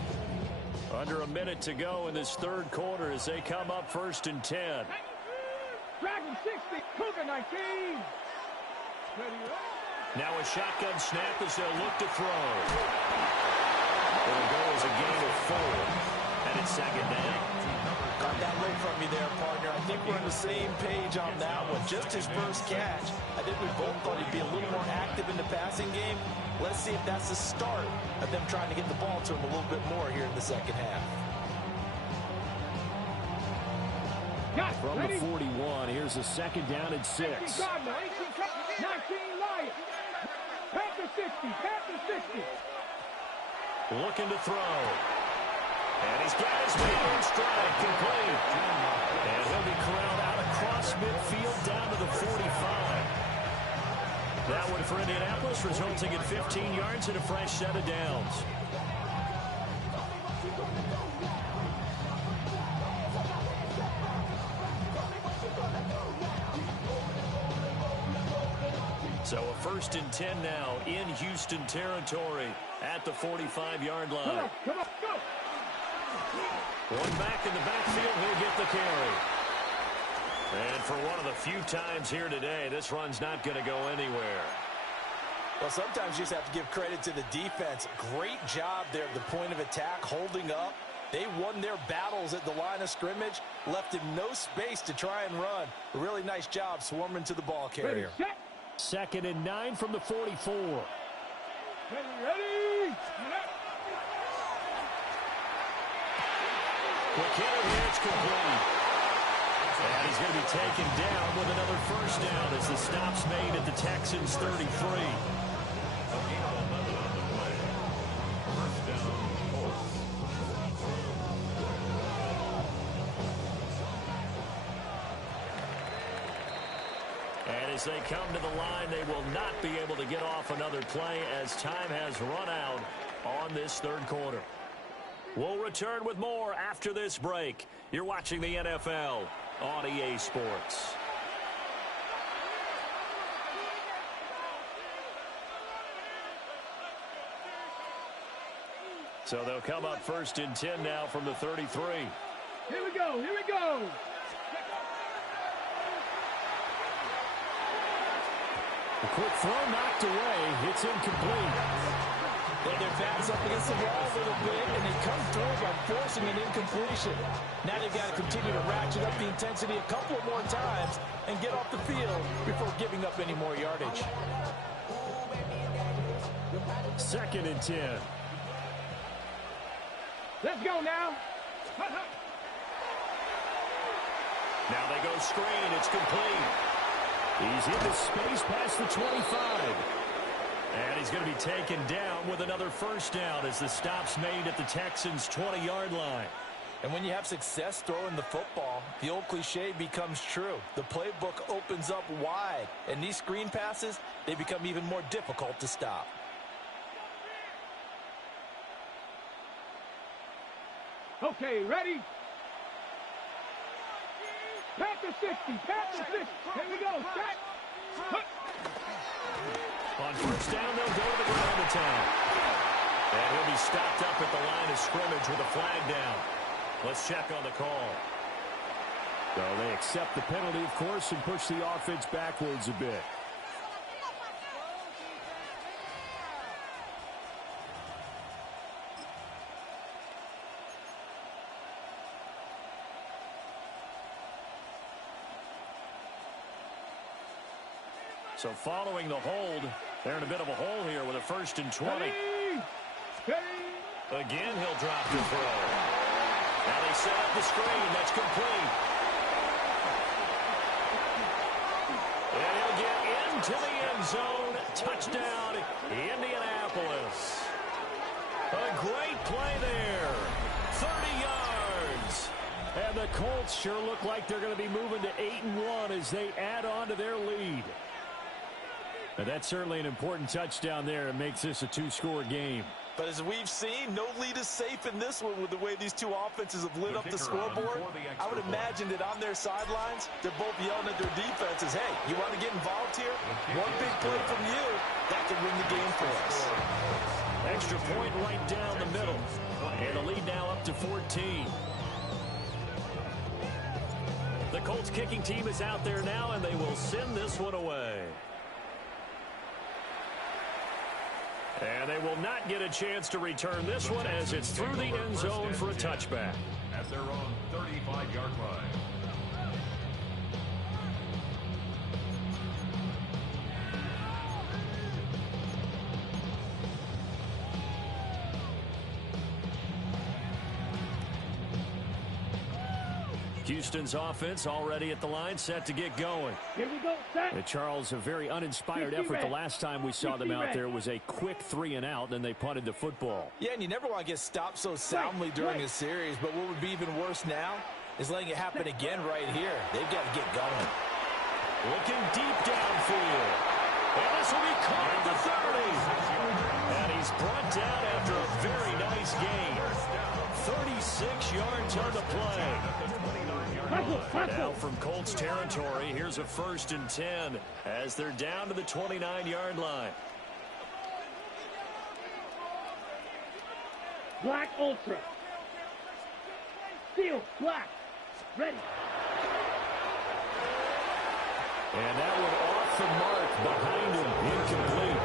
Under a minute to go in this third quarter as they come up 1st and 10. Dragon 60, Cougar 19. Now a shotgun snap as they'll look to throw. It'll go as a gain of 4. And it's second down. Got that look from you there, partner. I think we're on the same page on that one. Just his first catch. I think we both thought he'd be a little more active in the passing game. Let's see if that's the start of them trying to get the ball to him a little bit more here in the second half. From the 41, here's a second down and 6. 19 Lions. Panther 60, Panther 60. Looking to throw. And he's got his man in stride, complete. And he'll be corralled out across midfield down to the 45. That one for Indianapolis, resulting in 15 yards and a fresh set of downs. So a 1st and 10 now in Houston territory at the 45-yard line. Come on, go. One back in the backfield, he'll get the carry. And for one of the few times here today, this run's not going to go anywhere. Well, sometimes you just have to give credit to the defense. Great job there at the point of attack, holding up. They won their battles at the line of scrimmage, left him no space to try and run. A really nice job swarming to the ball carrier. Ready, 2nd and 9 from the 44. Ready. Quick hitter here, it's complete. And he's going to be taken down with another first down as the stop's made at the Texans' 33. And as they come to the line, they will not be able to get off another play as time has run out on this third quarter. We'll return with more after this break. You're watching the NFL on EA Sports. So they'll come up 1st and 10 now from the 33. Here we go, here we go. A quick throw knocked away. It's incomplete. Well, their backs up against the wall a little bit, and they come through by forcing an incompletion. Now they've got to continue to ratchet up the intensity a couple more times and get off the field before giving up any more yardage. 2nd and 10. Let's go now. Now they go screen. It's complete. He's into space past the 25. And he's going to be taken down with another first down as the stop's made at the Texans' 20-yard line. And when you have success throwing the football, the old cliche becomes true. The playbook opens up wide, and these screen passes, they become even more difficult to stop. Okay, ready? Panther 60, Panther 60. Here we go, set. On first down, they'll go to the ground attack. And he'll be stopped up at the line of scrimmage with a flag down. Let's check on the call. So they accept the penalty, of course, and push the offense backwards a bit. So following the hold, they're in a bit of a hole here with a 1st and 20. Ready. Again, he'll drop the throw. Now they set up the screen. That's complete. And he'll get into the end zone. Touchdown, Indianapolis. A great play there. 30 yards. And the Colts sure look like they're going to be moving to 8-1 as they add on to their lead. And that's certainly an important touchdown there. It makes this a two-score game. But as we've seen, no lead is safe in this one with the way these two offenses have lit up the scoreboard. I would imagine that on their sidelines, they're both yelling at their defenses, hey, you want to get involved here? One big play from you, that could win the game for us. Extra point right down the middle. And the lead now up to 14. The Colts kicking team is out there now, and they will send this one away. And they will not get a chance to return this one as it's through the end zone for a touchback. At their own 35-yard line. Houston's offense already at the line, set to get going. Here we go, set. Charles, a very uninspired effort. The last time we saw them out there was a quick 3-and-out, and they punted the football. Yeah, and you never want to get stopped so soundly during a series, but what would be even worse now is letting it happen again right here. They've got to get going. Looking deep downfield. And this will be caught at the 30. And he's brought down after a very nice gain. 36 yards on the play. Now from Colts territory, here's a 1st and 10 as they're down to the 29-yard line. Black Ultra. Steel, black. Ready. And that one off the mark behind him, incomplete.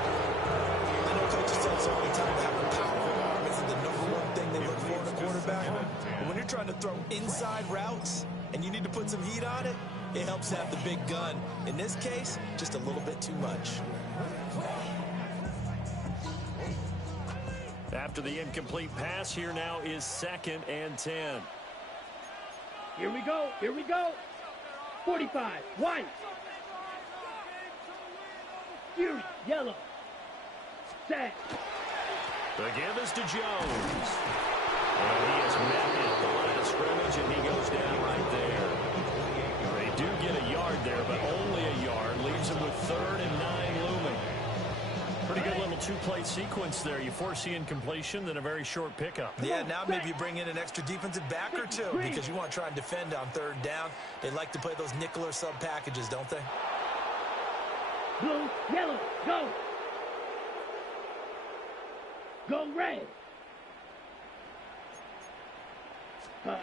I know coaches tell us all the time that having a powerful arm isn't the #1 thing they look for in a quarterback. But when you're trying to throw inside routes and you need to put some heat on it, it helps have the big gun. In this case, just a little bit too much. After the incomplete pass, here now is 2nd and 10. Here we go. Here we go. 45. White. Fury. Yellow. Set. The give is to Jones. And he has met at the line of scrimmage, and he goes down right there. They do get a yard there, but only a yard. Leaves him with 3rd and 9 looming. Pretty good little two-play sequence there. You force the incompletion, then a very short pickup. Yeah, now maybe you bring in an extra defensive back or two because you want to try and defend on 3rd down. They like to play those nickel or sub packages, don't they? Blue, yellow, go. Go red. And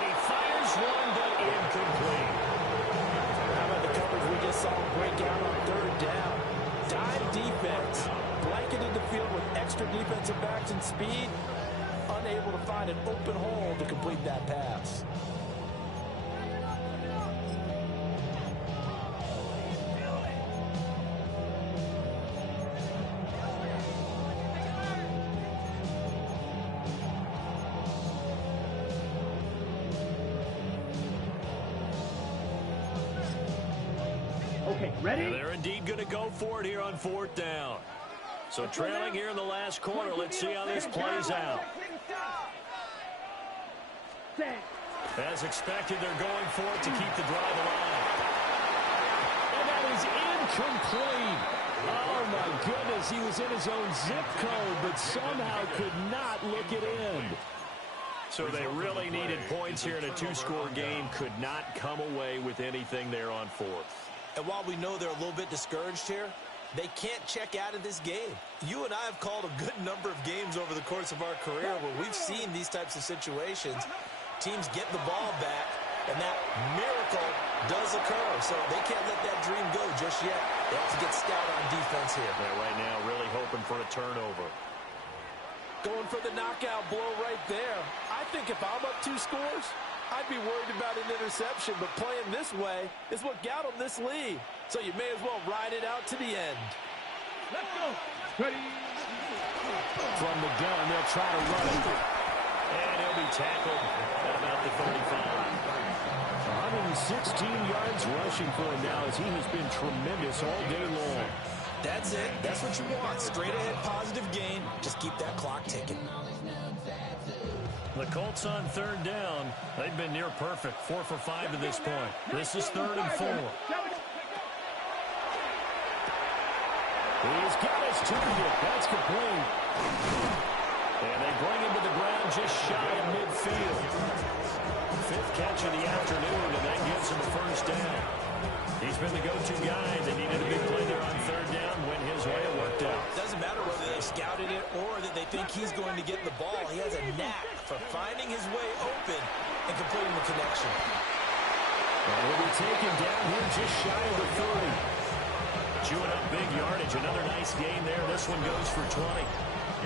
he fires one, but incomplete. How about the coverage we just saw break out on 3rd down? Dime defense, blanketed the field with extra defensive backs and speed, unable to find an open hole to complete that pass. Okay, ready? And they're indeed going to go for it here on 4th down. So trailing here in the last quarter. Let's see how this plays out. Set. As expected, they're going for it to keep the drive alive. And that is incomplete. Oh, my goodness. He was in his own zip code, but somehow could not look it in. So they really needed points here in a two-score game. Could not come away with anything there on 4th. And while we know they're a little bit discouraged here, they can't check out of this game. You and I have called a good number of games over the course of our career where we've seen these types of situations. Teams get the ball back, and that miracle does occur. So they can't let that dream go just yet. They have to get stout on defense here. Yeah, right now, really hoping for a turnover. Going for the knockout blow right there. I think if I'm up 2 scores, I'd be worried about an interception, but playing this way is what got them this lead. So you may as well ride it out to the end. Let's go. Ready. From the gun, they'll try to run it. And he'll be tackled at about the 35. 116 yards rushing for him now as he has been tremendous all day long. That's it. That's what you want. Straight ahead, positive gain. Just keep that clock ticking. The Colts on third down. They've been near perfect. 4 for 5 to this point. This is 3rd and 4. He's got his target. That's complete. And they bring him to the ground just shy of midfield. 5th catch of the afternoon, and that gives him a first down. He's been the go-to guy. They needed a big play there on third down. Went his way. It worked out. Doesn't matter whether they scouted it or that they think he's going to get the ball. He has a knack for finding his way open and completing the connection. And he'll be taken down here just shy of the 30. Chewing up big yardage. Another nice gain there. This one goes for 20.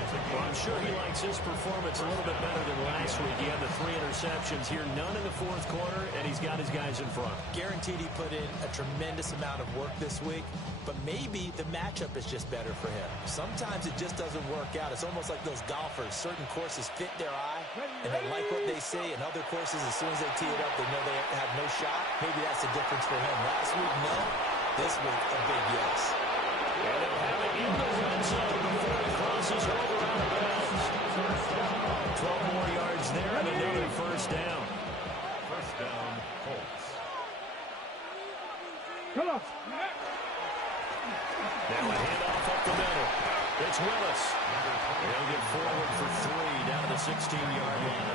Well, I'm sure he likes his performance a little bit better than last week. He had the 3 interceptions here, none in the 4th quarter, and he's got his guys in front. Guaranteed he put in a tremendous amount of work this week, but maybe the matchup is just better for him. Sometimes it just doesn't work out. It's almost like those golfers. Certain courses fit their eye, and they like what they see, and other courses, as soon as they tee it up, they know they have no shot. Maybe that's the difference for him. Last week, no. This week, a big yes. And they'll have it in the red zone before it crosses over out of bounds. 12 more yards there and another first down. First down, Colts. Come on. Now a handoff up the middle. It's Willis. He'll get forward for 3 down to the 16-yard line.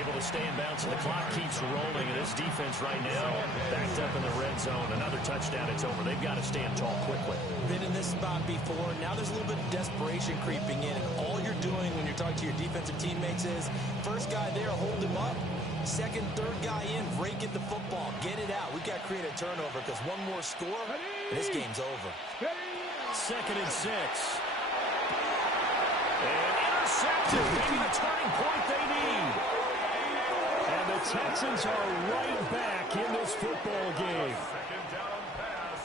Able to stay in bounds, and the clock keeps rolling. And this defense right now backed up in the red zone. Another touchdown, it's over. They've got to stand tall quickly. Been in this spot before. Now there's a little bit of desperation creeping in. And all you're doing when you're talking to your defensive teammates is, first guy there, hold him up. Second, third guy in, break it the football. Get it out. We've got to create a turnover because one more score, and this game's over. 2nd and 6. And intercepted. Maybe the turning point they need. And the Texans are right back in this football game. Second down pass.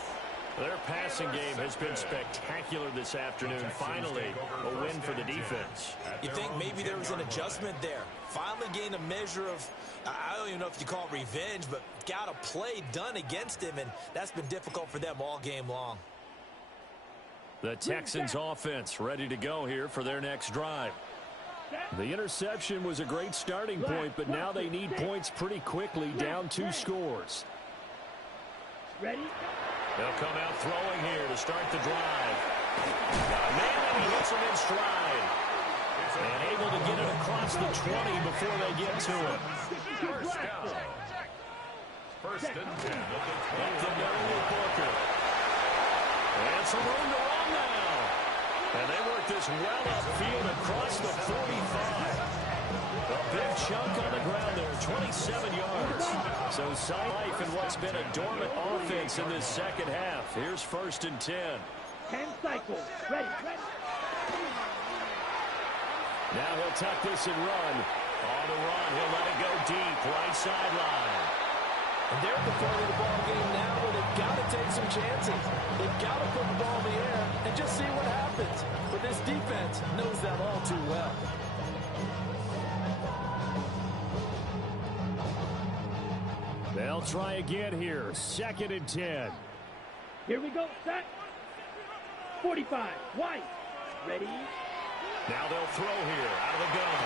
Their passing game has been spectacular this afternoon. Finally, a win for the defense. You think maybe there was an adjustment there. Finally gained a measure of, I don't even know if you call it revenge, but got a play done against him, and that's been difficult for them all game long. The Texans offense ready to go here for their next drive. The interception was a great starting point, but now they need points pretty quickly, down 2 scores. Ready? They'll come out throwing here to start the drive. Man, and he hits him in stride. And able to get it across the 20 before they get to it. First down. First and 10. Up the middle with Booker. And some room to run now. And they work this well upfield across the 45. A big chunk on the ground there, 27 yards. So side life in what's been a dormant offense in this second half. Here's 1st and 10. 10 cycles. Ready. Now he'll tuck this and run. On the run, he'll let it go deep, right sideline. And they're at the point of the ball game now where they've got to take some chances. They've got to put the ball in the air and just see what happens. But this defense knows that all too well. They'll try again here. 2nd and 10. Here we go. Set. 45. White. Ready. Now they'll throw here out of the gun.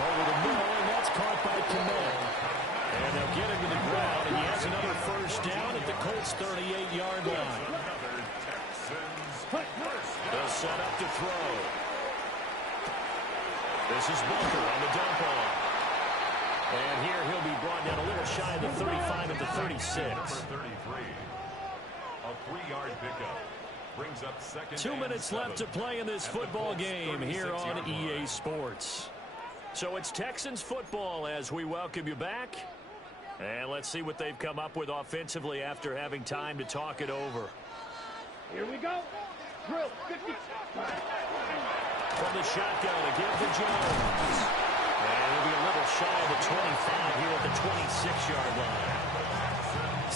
Over the middle, and that's caught by Connect. And they'll get him to the ground, and he has another first down at the Colts' 38-yard line. They'll set up to throw. This is Booker on the dump off. And here he'll be brought down a little shy of the 35 at the 36. Number 33. A 3-yard pickup. Brings up 2nd 2 minutes left to play in this football game here on EA Sports. So it's Texans football as we welcome you back. And let's see what they've come up with offensively after having time to talk it over. Here we go. Drill. 50. From the shotgun, a give to Jones. And it'll be a little shy of the 25 here at the 26-yard line.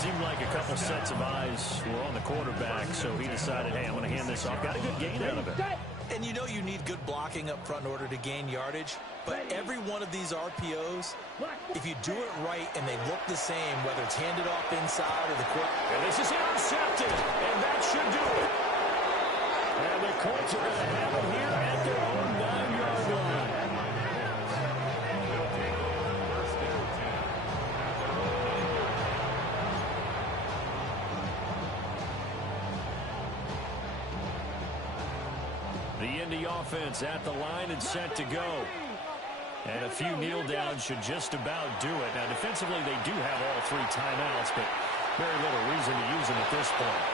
Seemed like a couple sets of eyes were on the quarterback, so he decided, hey, I'm going to hand this off. Got a good gain out of it. And you know you need good blocking up front in order to gain yardage, but every one of these RPOs, if you do it right and they look the same, whether it's handed off inside or the quarterback. And this is intercepted, and that should do it. And the Colts are going to have it here at their own 9-yard line. The Indy offense at the line and set to go. And a few kneel downs should just about do it. Now, defensively, they do have all 3 timeouts, but very little reason to use them at this point.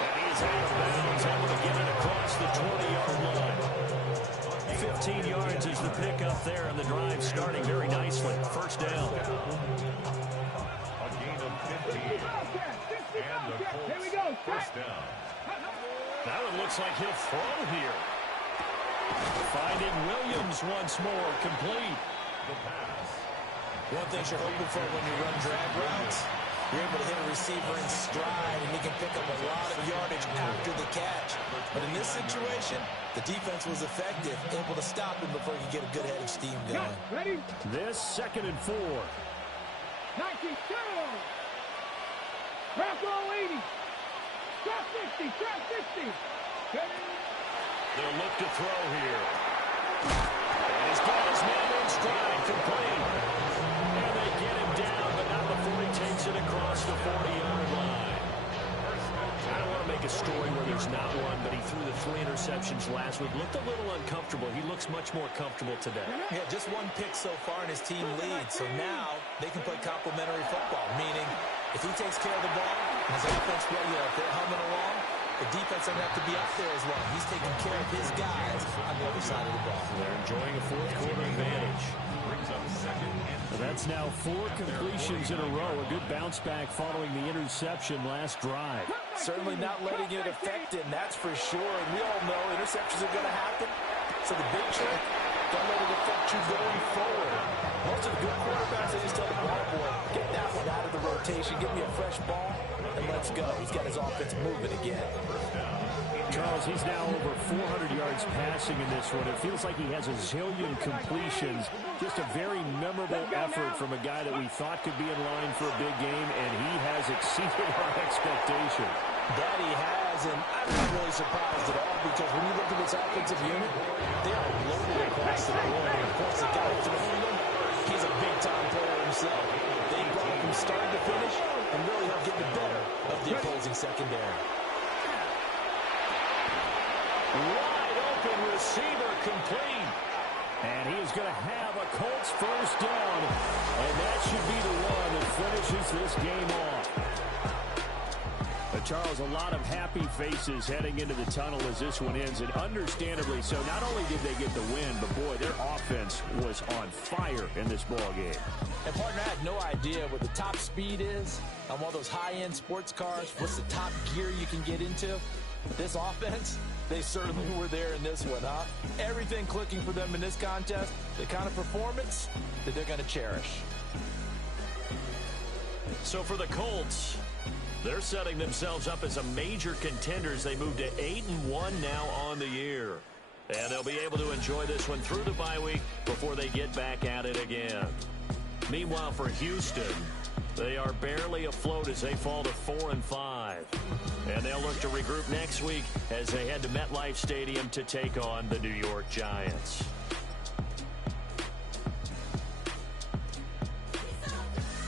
And he is out of bounds, able to get it across the 20-yard line. 15 yards is the pickup there, and the drive starting very nicely. First down. A gain of 15. And the Colts first down. That one looks like he'll throw here. Finding Williams once more, complete. The pass. One thing you're hoping for when you run drag routes, you're able to hit a receiver in stride, and he can pick up a lot of yardage after the catch. But in this situation, the defense was effective, able to stop him before he could get a good head of steam going. Ready? This 2nd and 4. 19, Trap roll 80. Trap 60, trap 60. They'll look to throw here. And he's got his man in stride, complete. And they get him down, but not before he takes it across the 40-yard line. I don't want to make a story where there's not one, but he threw the 3 interceptions last week. Looked a little uncomfortable. He looks much more comfortable today. Yeah, just 1 pick so far in his team lead. So now they can play complementary football, meaning if he takes care of the ball and his offense, if they're humming along, the defense doesn't have to be out there as well. He's taking care of his guys on the other side of the ball. They're enjoying a 4th quarter advantage. Brings up 2nd and 3. That's now 4 completions in a row. A good bounce back following the interception last drive. Certainly not letting it affect him, that's for sure. And we all know interceptions are going to happen. So the big trick, don't let it affect you going forward. Most of the good quarterbacks, they just tell the ball boy, get that one out of the rotation, give me a fresh ball, and let's go. He's got his offense moving again. Charles, he's now over 400 yards passing in this one. It feels like he has a zillion completions. Just a very memorable effort from a guy that we thought could be in line for a big game, and he has exceeded our expectations. That he has, and I'm not really surprised at all, because when you look at this offensive unit, they are loaded across the board. And of course, the guy throwing them, he's a big-time player himself. They brought him start to finish, and really helped get the better of the opposing secondary. Wide open receiver, complete. And he is going to have a Colts first down. And that should be the one that finishes this game off. But Charles, a lot of happy faces heading into the tunnel as this one ends. And understandably so. Not only did they get the win, but boy, their offense was on fire in this ball game. And partner, I had no idea what the top speed is on one of those high-end sports cars. What's the top gear you can get into? This offense, they certainly were there in this one, huh? Everything clicking for them in this contest, the kind of performance that they're going to cherish. So for the Colts, they're setting themselves up as a major contender as they move to 8-1 now on the year. And they'll be able to enjoy this one through the bye week before they get back at it again. Meanwhile, for Houston, they are barely afloat as they fall to 4-5. And they'll look to regroup next week as they head to MetLife Stadium to take on the New York Giants.